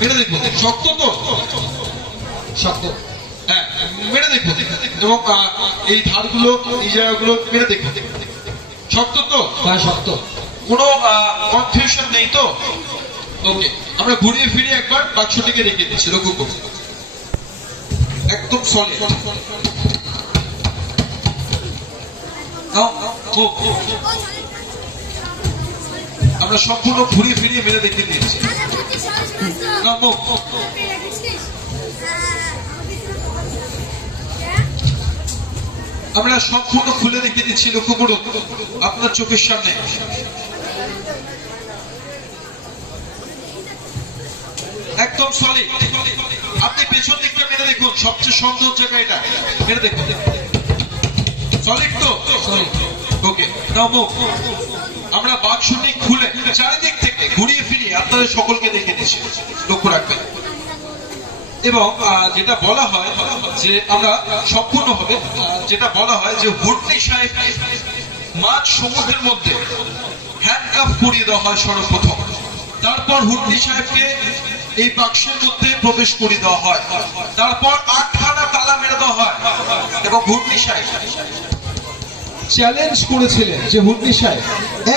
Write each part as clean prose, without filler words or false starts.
মেরে দেখুন, শক্ত তো, শক্ত, হ্যাঁ মেরে দেখুন, এবং এই ধারগুলো এই জায়গাগুলো মেরে দেখুন, শক্ত তো, হ্যাঁ শক্ত, কোনো কনফিউশন নেই তো। ওকে, আমরা ঘুরিয়ে ফিরিয়ে একবার বাক্সটিকে রেখে দিচ্ছি, লক্ষ্য করুন, একদম সলিড। আমরা সম্পূর্ণ ঘুরিয়ে ফিরিয়ে মেরে দেখে দিয়েছি। আমরা সম্পূর্ণ খুলে রেখে দিচ্ছি, লক্ষ্য করুন আপনার চোখের সামনে। একদম সলিড। আপনি পেছন দিকটা মেরে দেখুন, সবচেয়ে সুন্দর জায়গা এটা, মেরে দেখুন, সলিড তো, ওকে। নাও মুখ। আমরা বাক্সটি খুলে চারিদিক থেকে ঘুরিয়ে ফিরিয়ে আপনাদের সকলকে দেখে দিচ্ছি, লক্ষ্য রাখবেন। এবং যেটা বলা হয় যে আমরা সম্পূর্ণ হবে, যেটা বলা হয় যে হুডনি সাহেব মাঝ সমুদ্রের মধ্যে হ্যান্ডকাফ করিয়ে দেওয়া হয় সর্বপ্রথম, তারপর হুডনি সাহেবকে এই বাক্সের মধ্যে প্রবেশ করিয়ে দেওয়া হয়, তারপর 8খানা তালা মেরে দেওয়া হয়, এবং হুডনি সাহেব চ্যালেঞ্জ করেছিলেন যে হুডনি সাহেব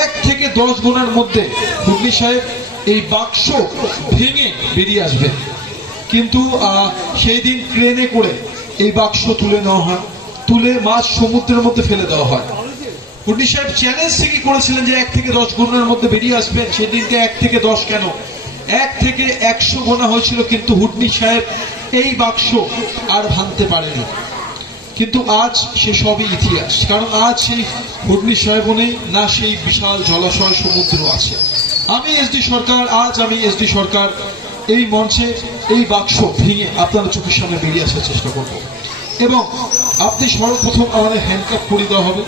1 থেকে 10 গুণের মধ্যে হুডনি সাহেব এই বাক্স ভেঙে বেরিয়ে আসবেন। কিন্তু সেই দিন ক্রেনে করে এই বাক্স তুলে নেওয়া হয়, তুলে মাঝ সমুদ্রের মধ্যে ফেলে দেওয়া হয়। হুডনি সাহেব চ্যালেঞ্জ ঠিকই করেছিলেন যে 1 থেকে 10 গুণের মধ্যে বেরিয়ে আসবেন। সেদিনকে 1 থেকে 10 কেন, 1 থেকে 100 গোনা হয়েছিল, কিন্তু হুডনি সাহেব এই বাক্স আর ভাঙতে পারেনি। কিন্তু আজ সে সবই ইতিহাস, কারণ আজ সেই হুডনি সাহেবও নেই, না সেই বিশাল জলাশয় সমুদ্র আছে। আমি এসডি সরকার, আজ আমি এসডি সরকার এই মঞ্চে এই বাক্স ভেঙে আপনার চোখের সামনে বেরিয়ে আসার চেষ্টা করব, এবং আপনি সর্বপ্রথম আমাদের হ্যান্ডকাপ করিয়ে দেওয়া হবে,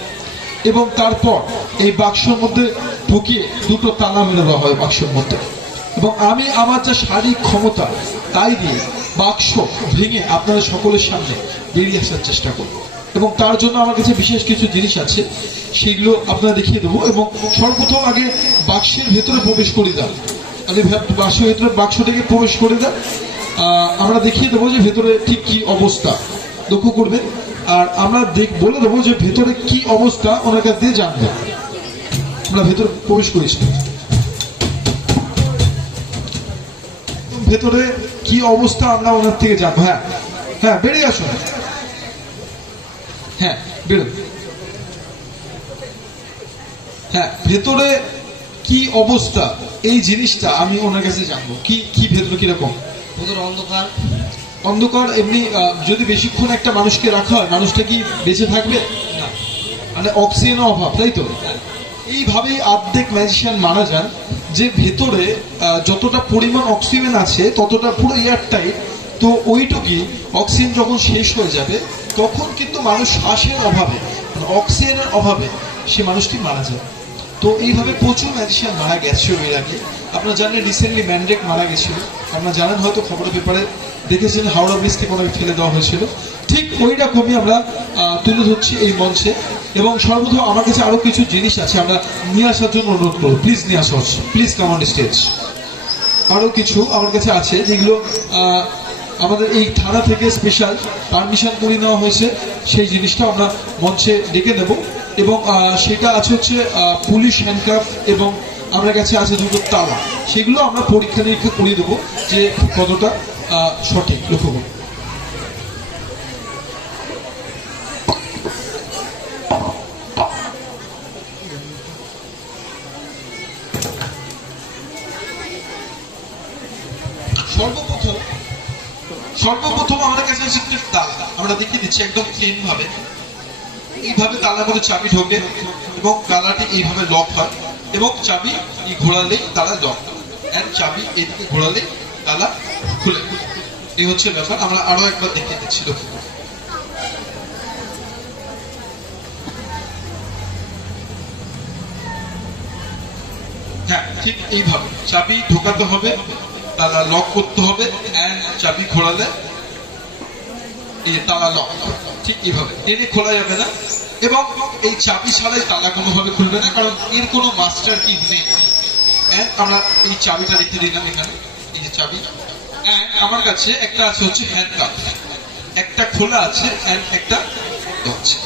এবং তারপর এই বাক্সের মধ্যে ঢুকিয়ে 2টো তালা মেরে দেওয়া হয় বাক্সের মধ্যে, এবং আমি আমার যা শারীরিক ক্ষমতা তাই দিয়ে বাক্স ভেঙে আপনাদের সকলের সামনে বেরিয়ে আসার চেষ্টা করব। এবং তার জন্য আমার কাছে বিশেষ কিছু জিনিস আছে, সেগুলো আপনারা দেখিয়ে দেবো। এবং সর্বপ্রথম আগে বাক্সের ভেতরে প্রবেশ করে দেন, আগে বাক্সের ভেতরে বাক্সটাকে প্রবেশ করে দেন, আমরা দেখিয়ে দেবো যে ভেতরে ঠিক কি অবস্থা, লক্ষ্য করবেন। আর আমরা বলে দেবো যে ভেতরে কি অবস্থা ওনার কাছ দিয়ে জানবেন। আমরা ভেতরে প্রবেশ করেছি, ভেতরে কি অবস্থা আমরা ওনার থেকে জানবো। হ্যাঁ হ্যাঁ, বেরিয়ে আসুন, হ্যাঁ বেরোন। হ্যাঁ, ভেতরে কি অবস্থা এই জিনিসটা আমি ওনার কাছে জানবো। কি কি ভেতরে কিরকম? ভেতরে অন্ধকার। অন্ধকার। এমনি যদি বেশিক্ষণ একটা মানুষকে রাখা হয়, মানুষটা কি বেঁচে থাকবে না? মানে অক্সিজেনের অভাব, তাই তো? এইভাবেই অর্ধেক ম্যাজিশিয়ান মারা যান, যে ভেতরে যতটা পরিমাণ অক্সিজেন আছে ততটা পুরো এয়ারটাইট, তো ওইটুকুই অক্সিজেন যখন শেষ হয়ে যাবে তখন কিন্তু মানুষ শ্বাসের অভাবে, অক্সিজেনের অভাবে সে মানুষটি মারা যায়। তো এইভাবে প্রচুর ম্যাজিশিয়ান মারা গেছে এর আগে। আপনারা জানেন রিসেন্টলি ম্যান্ড্রেক মারা গেছিল, আপনারা জানেন হয়তো, খবরের পেপারে দেখেছেন, হাওড়া ব্রিজ থেকে ওনাকে ফেলে দেওয়া হয়েছিল। ঠিক ওই রকমই আমরা তুলে ধরছি এই মঞ্চে। এবং সর্বপ্রথম আমার কাছে আরো কিছু জিনিস আছে, আমরা নিয়ে আসার জন্য অনুরোধ করবো। প্লিজ নিয়ে আসা, প্লিজ কাম অন স্টেজ। আরো কিছু আমার কাছে আছে যেগুলো আমাদের এই থানা থেকে স্পেশাল পারমিশন করে নেওয়া হয়েছে, সেই জিনিসটা আমরা মঞ্চে ডেকে নেব। এবং সেটা আছে হচ্ছে পুলিশ হ্যান্ডকাফ, এবং আমার কাছে আছে 2টো তালা, সেগুলো আমরা পরীক্ষা নিরীক্ষা করিয়ে দেবো যে কতটা সঠিক। লক্ষ্য করুন, সর্বপ্রথম আমার কাছে আছে একটা তালা, আমরা দেখিয়ে দিচ্ছি একদম ক্লিন ভাবে। এইভাবে তালার মধ্যে চাবি ঢোকে, এবং তালাটি এইভাবে লক হয়, এবং চাবি ঘোরালে তালা লক, এন্ড চাবি এদিকে ঘোরালে তালা খুলে। এই হচ্ছে ব্যাপার। আমরা আরো একবার দেখিয়ে দিচ্ছি, হ্যাঁ ঠিক এইভাবে চাবি ঢোকাতে হবে, তালা লক করতে হবে, এন্ড চাবি ঘোরালে এই তালা লক। ঠিক এইভাবে টেনে খোলা যাবে না, এবং এই চাবি ছাড়াই তালা কোনোভাবে খুলবে না, কারণ এর কোনো মাস্টার কি নেই। And আমরা এই চাবিটা রেখে দিলাম এখানে, এই যে চাবি। And আমার কাছে একটা আছে হচ্ছে হ্যান্ডকাপ, একটা খোলা আছে and একটা আছে।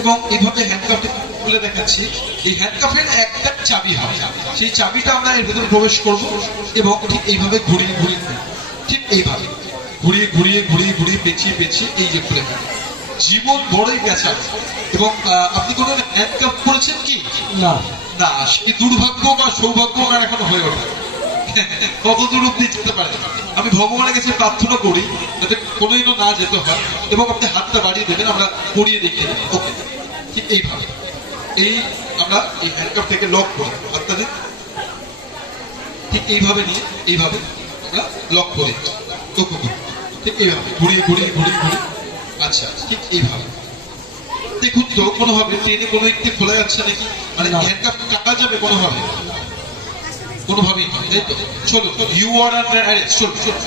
এবং এইভাবে হ্যান্ডকাপটা খুলে দেখাচ্ছি। এই হ্যান্ডকাপের একটা চাবি হয়, সেই চাবিটা আমরা এর ভেতরে প্রবেশ করব এবং ঠিক এইভাবে ঘুরিয়ে ঘুরিয়ে, ঠিক এইভাবে ঘুরিয়ে ঘুরিয়ে ঘুরিয়ে ঘুরিয়ে পেঁচিয়ে পেঁচিয়ে এই যে খুলে ফেলে। জীবন বড়ই গেছে। এবং আপনি কোনো হ্যান্ডকাপ করেছেন কি? না না, সেই দুর্ভাগ্য বা সৌভাগ্য আমার এখনো হয়ে ওঠে। কত দূর অব্দি যেতে পারে, আমি ভগবানের কাছে প্রার্থনা করি যাতে কোনোদিনও না যেতে হয়। এবং আপনি হাতটা বাড়িয়ে দেবেন, আমরা করিয়ে দেখিয়ে দেবেন। ওকে, ঠিক এইভাবে এই আমরা এই হ্যান্ডকাপ থেকে লক করি, হাতটা দিন, ঠিক এইভাবে নিয়ে এইভাবে আমরা লক করি, লক্ষ্য করি, ঠিক এইভাবে ঘুরিয়ে ঘুরিয়ে ঘুরিয়ে ঘুরিয়ে। আচ্ছা, ঠিক এইভাবে দেখুন তো কোনোভাবে ট্রেনে কোনো একটি খোলা যাচ্ছে নাকি? মানে হ্যান্ডকাপ কাটা যাবে কোনোভাবে? কোনোভাবেই নয়, তাই তো? চলো, ইউ আর আন্ডার অ্যারেস্ট। চলো চলো।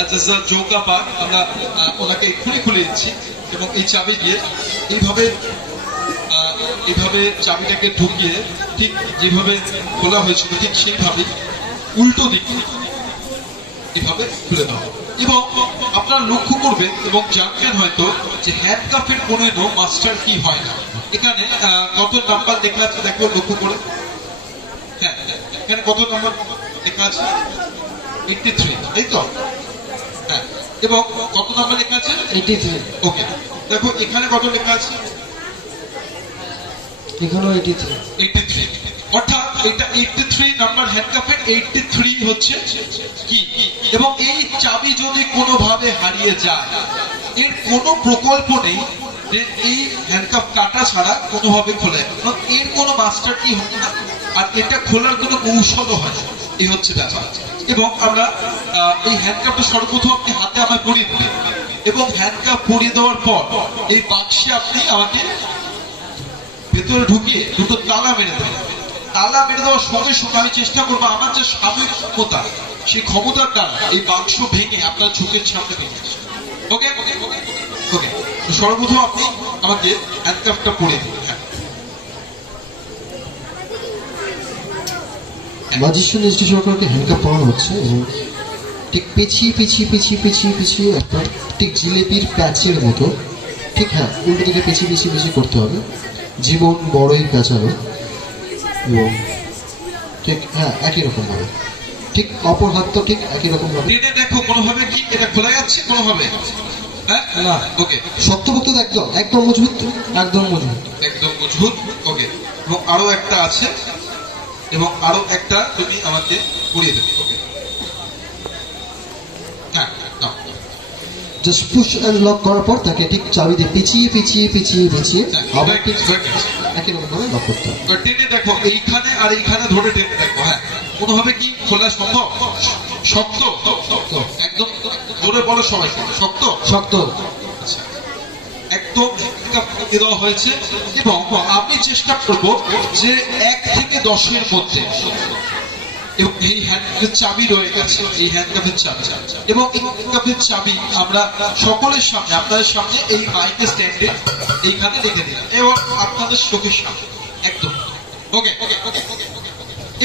আচ্ছা স্যার, জোকা পাক আমরা ওনাকে এক্ষুনি খুলে দিচ্ছি এবং এই চাবি দিয়ে এইভাবে এইভাবে চাবিটাকে ঢুকিয়ে ঠিক যেভাবে খোলা হয়েছিল ঠিক সেইভাবে উল্টো দিকে এভাবে খুলে দাও। এবং আপনারা লক্ষ্য করবেন এবং জানবেন হয়তো যে হ্যান্ডকাপের কোনো মাস্টার কি হয় না। এখানে কত নাম্বার লেখা আছে দেখো, লক্ষ্য করে। হ্যাঁ, এখানে কত নাম্বার লেখা আছে? 83, তাই তো? হ্যাঁ, এবং কত নাম্বার লেখা আছে? 83। ওকে, দেখো এখানে কত লেখা আছে? এখানেও 83। 83, অর্থাৎ এটা 83 নাম্বার হ্যান্ডকাপের 83 হচ্ছে কি। এবং এই চাবি যদি কোনোভাবে হারিয়ে যায়, এর কোনো প্রকল্প নেই যে এই হ্যান্ডকাপ কাটা ছাড়া কোনোভাবে খোলা যাবে, এর কোনো মাস্টার কি হবে না, আর এটা খোলার কোনো কৌশলও হয় না। এই হচ্ছে ব্যাপার। এবং আমরা এই হ্যান্ডকাপটা সর্বপ্রথম আপনি হাতে আমায় পরিয়ে দেবেন এবং হ্যান্ডকাপ পরিয়ে দেওয়ার পর এই বাক্সে আপনি আমাকে ভেতরে ঢুকিয়ে দুটো তালা মেরে দেবেন। তালা মেরে দেওয়ার সঙ্গে সঙ্গে আমি চেষ্টা করবো আমার যে সাময়িক ক্ষমতা, সেই ক্ষমতার দ্বারা এই বাক্স ভেঙে আপনার চোখের সামনে ভেঙে আসে। ওকে ওকে ওকে ওকে, সর্বপ্রথম আপনি আমাকে হ্যান্ডকাপটা পরিয়ে দেবেন। ম্যাজিশিয়ান এসডি সরকারকে হ্যান্ডকাপ পরানো হচ্ছে এবং ঠিক পেছিয়ে পেছিয়ে পেছিয়ে পেছিয়ে পেছিয়ে একটা ঠিক জিলেপির প্যাচের মতো, ঠিক হ্যাঁ উল্টো দিকে পেছিয়ে পেছিয়ে পেছিয়ে করতে হবে। জীবন বড়ই প্যাঁচালো এবং ঠিক হ্যাঁ একই রকম ভাবে, ঠিক অপর হাতটা ঠিক একই রকম ভাবে। ট্রেনে দেখো কোনোভাবে কি এটা খোলা যাচ্ছে কোনোভাবে? হ্যাঁ না, ওকে, শক্তপোক্ত একদম একদম মজবুত, একদম মজবুত, একদম মজবুত। ওকে, এবং আরো একটা আছে এবং আরো একটা তুমি আমাকে পরিয়ে দেবে। ওকে, হ্যাঁ, নাও। জাস্ট পুশ এন্ড লক করার পর তাকে ঠিক চাবি দিয়ে পেঁচিয়ে পেঁচিয়ে পেঁচিয়ে পেঁচিয়ে আবার ঠিক একই রকম ভাবে লক করতে হবে। টেনে দেখো এইখানে আর এইখানে ধরে টেনে দেখো। হ্যাঁ, কোনোভাবে কি খোলা সম্ভব? শক্ত, একদম জোরে বলো সবাই, শক্ত শক্ত। আচ্ছা, একদম দেওয়া হয়েছে এবং আমি চেষ্টা করব যে 1 থেকে 10-এর মধ্যে। এবং এই হ্যান্ডকাপের চাবি রয়ে গেছে, এই হ্যান্ডকাপের চাবি এবং এই হ্যান্ডকাপের চাবি আমরা সকলের সামনে, আপনাদের সামনে এই মাইকের স্ট্যান্ডে এইখানে রেখে দিলাম এবং আপনাদের চোখের সামনে একদম। ওকে,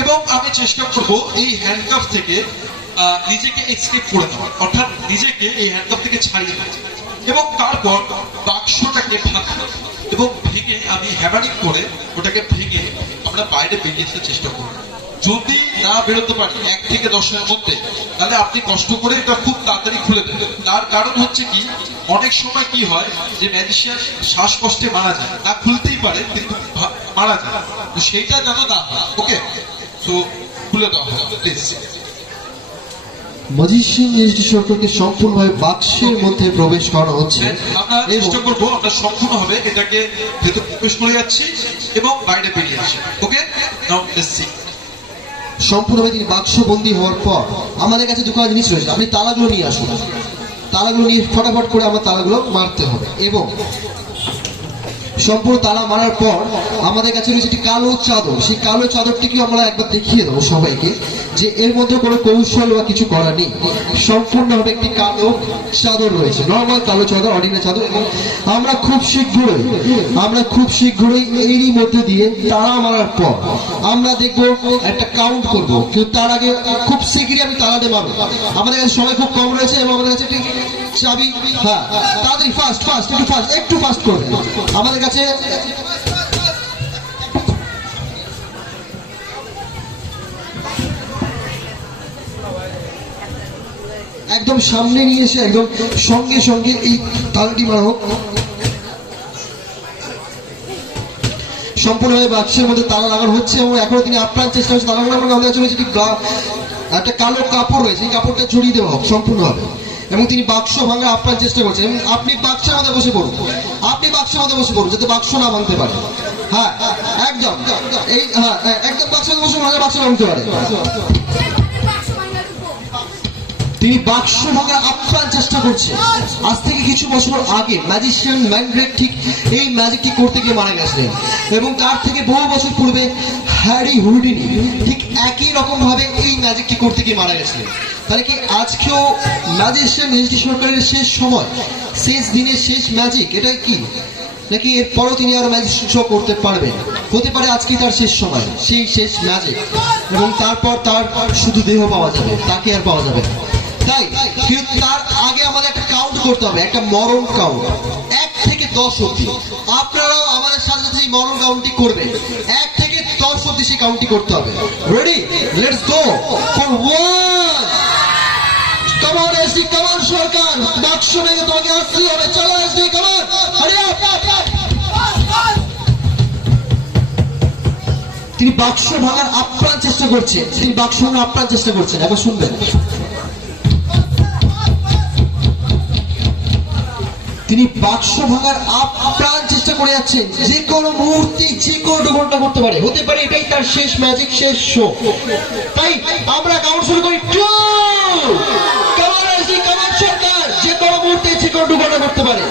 এবং আমি চেষ্টা করব এই হ্যান্ডকাপ থেকে নিজেকে এক্সকেপ করে নেওয়ার, অর্থাৎ নিজেকে এই হ্যান্ডকাপ থেকে ছাড়িয়ে নেওয়া এবং তারপর বাক্সটাকে ভাঙা এবং ভেঙে আমি হ্যামারিং করে ওটাকে ভেঙে আমরা বাইরে বেরিয়ে আসার চেষ্টা করব। যদি না বেরোতে পারি 1 থেকে 10-এর মধ্যে, তাহলে আপনি কষ্ট করে এটা খুব তাড়াতাড়ি খুলে দেবেন। তার কারণ হচ্ছে কি, অনেক সময় কি হয় যে ম্যাজিশিয়ান শ্বাসকষ্টে মারা যায়, না খুলতেই পারে কিন্তু মারা যায়, তো সেইটা যেন না হয়। ওকে, তো খুলে দেওয়া হবে প্লিজ। ম্যাজিশিয়ান এসডি সরকারকে সম্পূর্ণভাবে বাক্সের মধ্যে প্রবেশ করানো হচ্ছে। আমরা চেষ্টা করবো আমরা সম্পূর্ণভাবে এটাকে ভেতর প্রবেশ করে যাচ্ছি এবং বাইরে বেরিয়ে আসি। ওকে, নাও লেটস সি। সম্পূর্ণভাবে তিনি বাক্স বন্দী হওয়ার পর আমাদের কাছে দুটো জিনিস রয়েছে, আপনি তালাগুলো নিয়ে আসুন। তালাগুলো নিয়ে ফটাফট করে আমার তালাগুলো মারতে হবে এবং সম্পূর্ণ তালা মারার পর আমাদের কাছে রয়েছে একটি কালো চাদর। সেই কালো চাদরটিকে আমরা একবার দেখিয়ে দেবো সবাইকে যে এর মধ্যে কোনো কৌশল বা কিছু করা নেই, সম্পূর্ণভাবে একটি কালো চাদর রয়েছে, নর্মাল কালো চাদর, অর্ডিনারি চাদর। এবং আমরা খুব শীঘ্রই এরই মধ্যে দিয়ে তালা মারার পর আমরা দেখবো একটা কাউন্ট করবো, কিন্তু তার আগে খুব শীঘ্রই আমি তালাতে মারবো। আমাদের কাছে সময় খুব কম রয়েছে এবং আমাদের কাছে একটি চাবি, হ্যাঁ তাড়াতাড়ি একটু ফাস্ট করবে। আমাদের কাছে একদম সামনে নিয়ে এসে একদম সঙ্গে সঙ্গে এই তালাটি মারা হোক। সম্পূর্ণভাবে বাক্সের মধ্যে তালা লাগানো হচ্ছে এবং এখনো তিনি আপ্রাণ চেষ্টা করছে তালা লাগানো। আমাদের কাছে রয়েছে একটা কালো কাপড় রয়েছে, এই কাপড়টা ছড়িয়ে দেওয়া হোক সম্পূর্ণভাবে। এবং তিনি বাক্স ভাঙার আপ্রাণ চেষ্টা করছেন এবং আপনি বাক্সের মধ্যে বসে পড়ুন, যাতে বাক্স না ভাঙতে পারে। হ্যাঁ একদম একদম বাক্সের মধ্যে বসে ভাঙলে বাক্স ভাঙতে পারে। তিনি বাক্স ভাঙার আপ্রাণ চেষ্টা করছে। আজ থেকে কিছু বছর আগে ম্যাজিশিয়ান ম্যানড্রেক ঠিক এই ম্যাজিকটি করতে গিয়ে মারা গেছিলেন এবং তার থেকে বহু বছর পূর্বে হ্যারি হুডিনি ঠিক একই রকম ভাবে এই ম্যাজিকটি করতে গিয়ে মারা গেছিলেন। তাহলে কি আজকেও ম্যাজিশিয়ান এসডি সরকারের শেষ সময়, শেষ দিনের শেষ ম্যাজিক এটাই কি, নাকি এরপরও তিনি আরো ম্যাজিক শো করতে পারবেন? হতে পারে আজকেই তার শেষ সময়, সেই শেষ ম্যাজিক, এবং তারপর তার শুধু দেহ পাওয়া যাবে, তাকে আর পাওয়া যাবে না। তাই কিন্তু তার আগে আমাদের একটা কাউন্ট করতে হবে, একটা মরণ কাউন্ট 1 থেকে 10 অব্দি। আপনারাও আমাদের সাথে সাথে এই মরণ কাউন্টটি করবেন, 1 থেকে 10 অব্দি সেই কাউন্টটি করতে হবে। Ready, let's go for 1। Come on SD, come on Sarkar, বাক্স ভেঙে তোমাকে আসতেই হবে। চলো SD, come on, hurry up. তিনি বাক্স ভাঙার আপ্রাণ চেষ্টা করছেন, একবার শুনবেন। তিনি বাক্স ভাঙার আপ্রাণ চেষ্টা করে যাচ্ছেন, যে কোনো মুহূর্তে যে কোনো দুর্ঘটনা করতে পারে, হতে পারে এটাই তার শেষ ম্যাজিক, শেষ শো। তাই আমরা কাউন্ট শুরু করি 2। সরকার যে কোনো মুহূর্তে যে কোনো দুর্ঘটনা করতে পারে,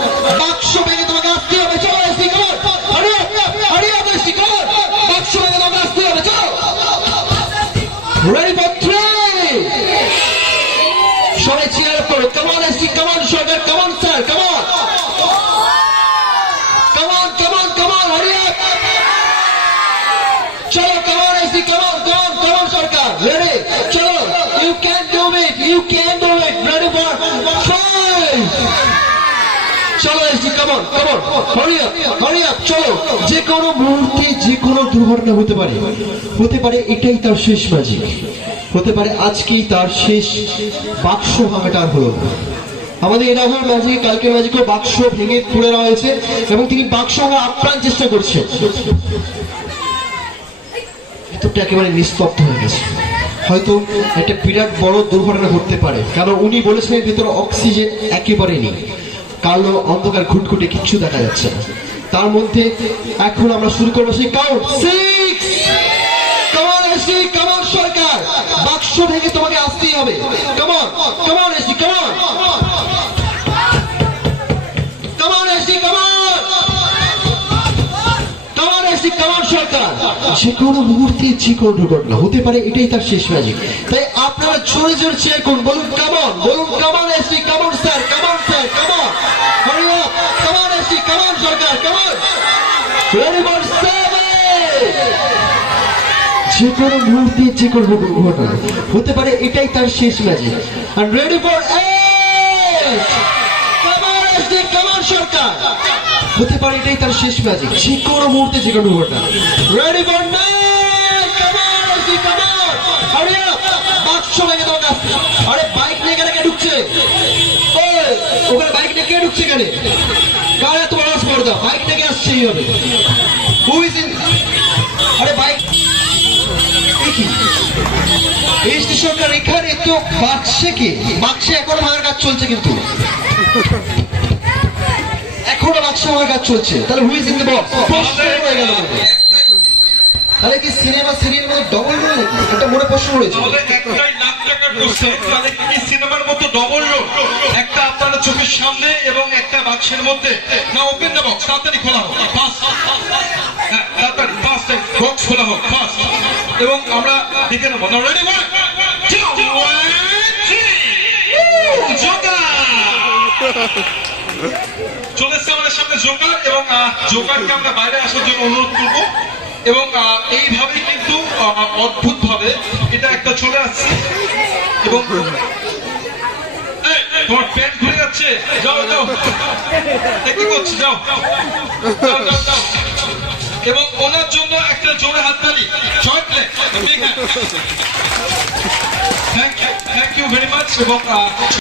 বাক্স ভেঙে তোমাকে আসতে হবে। চলো SD, come on, hurry up SD, come on, বাক্স ভেঙে তোমাকে আসতে হবে। চলো রেডি ফর 3। সবাই চিয়ার আপ করো। Come on SD, come on Sarkar, come on sir, come on, hurry up! Chalo, come on, SD, come on, Sarkar. Ready? Chalo, you can do it. Ready for 5. Chalo, SD, come on, hurry up, chalo. যে কোনো মুহূর্তে যে কোনো দুর্ঘটনা হতে পারে এটাই তার শেষ ম্যাজিক, হতে পারে আজকেই তার শেষ বাক্স ভাঙাটা হলো। আমাদের এরকম ম্যাজিক, কালকে ম্যাজিকও বাক্স ভেঙে তুলে দেওয়া হয়েছে এবং তিনি বাক্স ভাঙার আপ্রাণ চেষ্টা করছেন। ভিতরটা একেবারে নিস্তব্ধ হয়ে গেছে, হয়তো একটা বিরাট বড় দুর্ঘটনা ঘটতে পারে, কারণ উনি বলেছিলেন ভিতরে অক্সিজেন একেবারে নেই, কালো অন্ধকার ঘুটঘুটে কিচ্ছু দেখা যাচ্ছে না। তার মধ্যে এখন আমরা শুরু করবো সেই কাউন্ট 6। কাম অন সরকার, বাক্স ভেঙে তোমাকে আসতেই হবে। Come on SD, come on, Sarkar. যে কোনো মুহূর্তে যে কোনো দুর্ঘটনা হতে পারে এটাই তার শেষ ম্যাজিক। তাই আপনারা জোরে জোরে চেয়ার করুন, বলুন come on SD, come on sir, come on, hurry up, come on SD, come on Sarkar, come on, ready for 7। যে কোনো মুহূর্তে যে কোনো দুর্ঘটনা হতে পারে এটাই তার শেষ ম্যাজিক। আর ready for 8। Come on SD, come on Sarkar, হতে পারে এটাই তার শেষ ম্যাজিক, যে কোনো মুহূর্তে যে কোনো দুর্ঘটনা। Ready for 9। Come on SD, come on, hurry up, বাক্স ভেঙে তোমাকে আসতে। আরে বাইক নিয়ে কে ঢুকছে? ওখানে বাইক নিয়ে কে ঢুকছে? কারে তোমার আওয়াজ করে দাও, বাইক থেকে আসছে এইভাবে। আরে বাইক এসডি সরকার এখানে তো বাক্সে এখনো ভাঙার কাজ চলছে, কিন্তু এখনো বাক্স ভাঙার কাজ চলছে। তাহলে হুইজ ইন দ্য বক্স হয়ে গেল। তাহলে কি সিনেমা সিরিয়াল মধ্যে ডবল রোল? একটা মনে প্রশ্ন রয়েছে। টাকার কোশ্চেন, তাহলে কি সিনেমার মতো ডবল রোল, একটা আপনার চোখের সামনে এবং একটা বাক্সের মধ্যে? না, ওপেন দ্য বক্স, তাড়াতাড়ি খোলা হোক, ফাস্ট, তাড়াতাড়ি ফাস্ট, বক্স খোলা হোক ফাস্ট, এবং আমরা দেখে নেবো। না, রেডি, চলে এসছে আমাদের সামনে জোকার, এবং জোকারকে আমরা বাইরে আসার জন্য অনুরোধ করবো, এবং এইভাবে কিন্তু অদ্ভুত ভাবে এটা একটা চলে আসছে, এবং এই, তোমার প্যান্ট ঘুরে যাচ্ছে, যাও যাও, কি করছি, যাও যাও যাও যাও, এবং ওনার জন্য একটা জোরে হাততালি, থ্যাংক ইউ ভেরি মাচ, এবং